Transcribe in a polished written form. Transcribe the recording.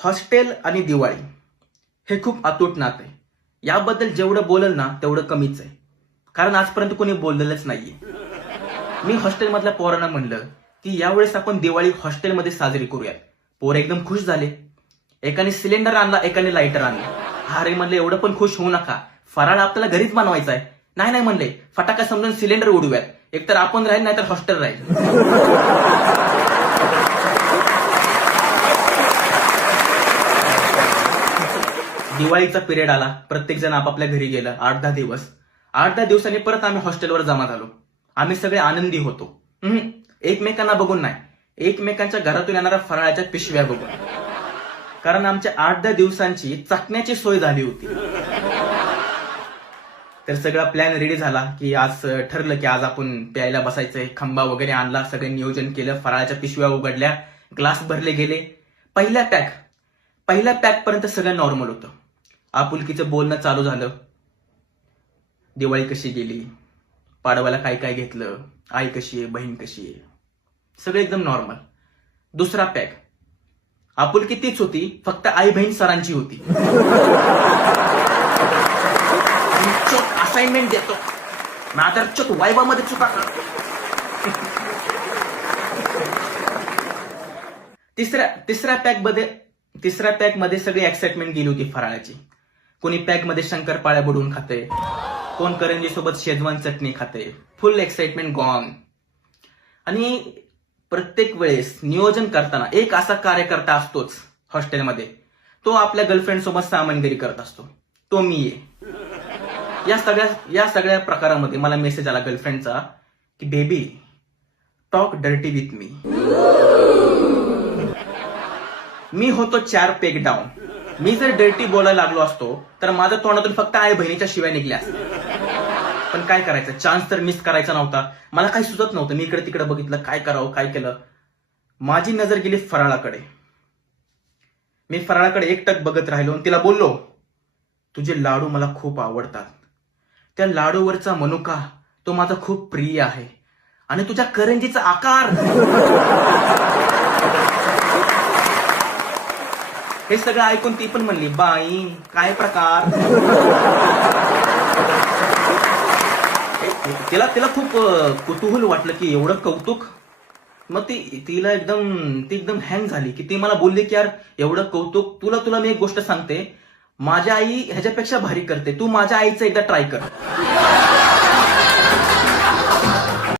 Hostel आणि दिवाळी हे खूप अतूट नातं आहे. याबद्दल जेवढं बोलल ना तेवढं कमीच आहे, कारण आजपर्यंत कोणी बोललेलंच नाहीये. मी हॉस्टेलमधल्या पोरांना म्हणलं की यावेळेस आपण दिवाळी हॉस्टेलमध्ये साजरी करूयात. पोरं एकदम खुश झाले. एकाने सिलेंडर आणला, एकाने लायटर आणला. अरे म्हणले एवढं पण खुश होऊ नका, फराळ आपल्याला घरीच बनवायचा आहे. नाही नाही म्हणले, फटाका समजून सिलेंडर उडूयात, एकतर आपण राहील नाहीतर हॉस्टेल राहील. दिवाळीचा पिरियड आला, प्रत्येक जण आपापल्या घरी गेलं. 8-10 दिवस. 8-10 दिवसांनी परत आम्ही हॉस्टेलवर जमा झालो. आम्ही सगळे आनंदी होतो. एकमेकांना बघून नाही, एकमेकांच्या घरातून येणाऱ्या फराळाच्या पिशव्या बघून. कारण आमच्या 8-10 दिवसांची चाकण्याची सोय झाली होती. तर सगळा प्लॅन रेडी झाला की आज ठरलं की आज आपण प्यायला बसायचंय. खंबा वगैरे आणला, सगळे नियोजन केलं, फराळाच्या पिशव्या उघडल्या, ग्लास भरले गेले. पहिल्या पॅक पर्यंत सगळं नॉर्मल होतं. आपुलकीचं बोलणं चालू झालं. दिवाळी कशी गेली, पाडव्याला काय काय घेतलं, आई कशी आहे, बहीण कशी आहे, सगळं एकदम नॉर्मल. दुसरा पॅक, आपुलकी तीच होती, फक्त आई बहीण सरांची होती. असाइनमेंट देतो, मात्र चोक वायबामध्ये चुका करतो. तिसऱ्या पॅक मध्ये सगळी एक्साइटमेंट गेली होती फराळाची. कोणी पॅक मध्ये शंकरपाळ्या बुडवून खाते, कोण करंजी सोबत शेजवान चटणी खाते. फुल एक्साइटमेंट गॉन. आणि प्रत्येक वेळेस नियोजन करताना एक असा कार्यकर्ता असतोच हॉस्टेलमध्ये, तो आपल्या गर्लफ्रेंड सोबत सामानगिरी करत असतो. तो मी आहे. या सगळ्या प्रकारामध्ये मला मेसेज आला गर्लफ्रेंडचा की baby talk dirty with me. मी होतो 4 पेग डाऊन. मी जर डर्टी बोलायला लागलो असतो तर माझ्या तोंडातून फक्त आई बहिणीच्या शिवाय निघल्या असत्या. पण काय करायचं, चान्स तर मिस करायचा नव्हता. मला काही सुचत नव्हतं. मी इकडे तिकडे बघितलं, काय करावं, काय केलं. माझी नजर गेली फराळाकडे. मी फराळाकडे एकटक बघत राहिलो आणि तिला बोललो, तुझे लाडू मला खूप आवडतात. त्या लाडूवरचा मनुका तो माझा खूप प्रिय आहे. आणि तुझ्या करंजीचा आकार. हे सगळं ऐकून ती पण म्हणली, बाई काय प्रकार. तिला खूप कुतूहल वाटलं की एवढं कौतुक. मग ती एकदम हँग झाली की ती मला बोलली की यार एवढं कौतुक. तुला मी एक गोष्ट सांगते, माझ्या आई ह्याच्यापेक्षा भारी करते, तू माझ्या आईचं एकदा ट्राय कर.